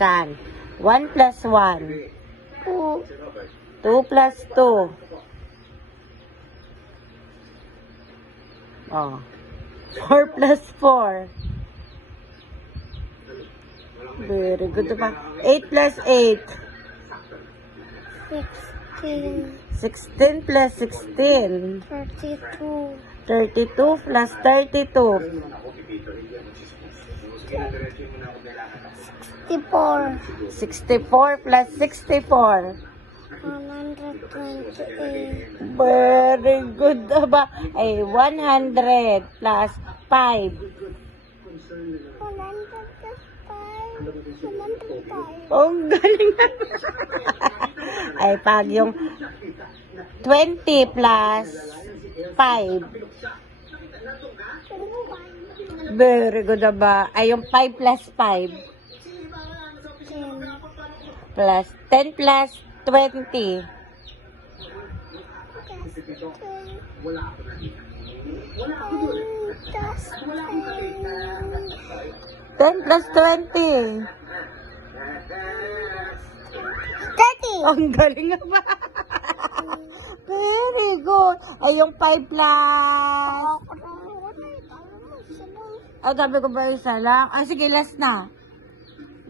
Saan? 1 plus 1. 2 plus 2. Oh. 4 plus 4. Very good pa. 8 plus 8. 16. 16 plus 16. 32. 32 plus 32. 64. 64 plus 64. 128. Very good ba? Ay, 100 plus 5. 100 plus 5. 105. Oh, galing na. Ay, pag yung 20 plus 5. Very good ba? Ay, yung 5 plus 5. 10. Plus 10 plus 20. 10 plus 20. 30. Ang galing nga ba? Very good. Ay, yung 5 plus... Oh, sabi ko ba isa lang? Ay, sige, last na.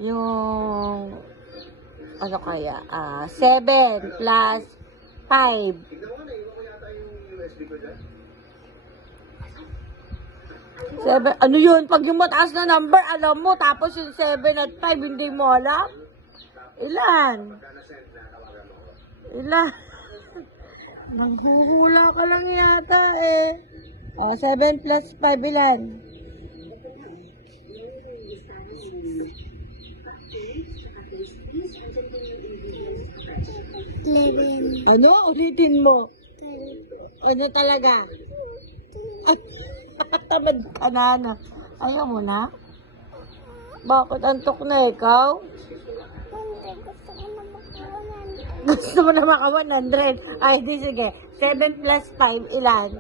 Yung... Ano kaya? 7 plus 5. 7. Ano yun? Pag yung mataas na number, alam mo. Tapos yung 7 at 5, hindi mo alam? Ilan? Ilan? Nanghuhula ka lang yata eh. 7 plus 5, ilan? 11. Ano? Ulitin mo. Ano talaga? Tamad ka na, ano? Ayaw mo na? Bakit antok na ikaw? Gusto mo na maka 100? Ay, di sige. 7 plus 5, ilan?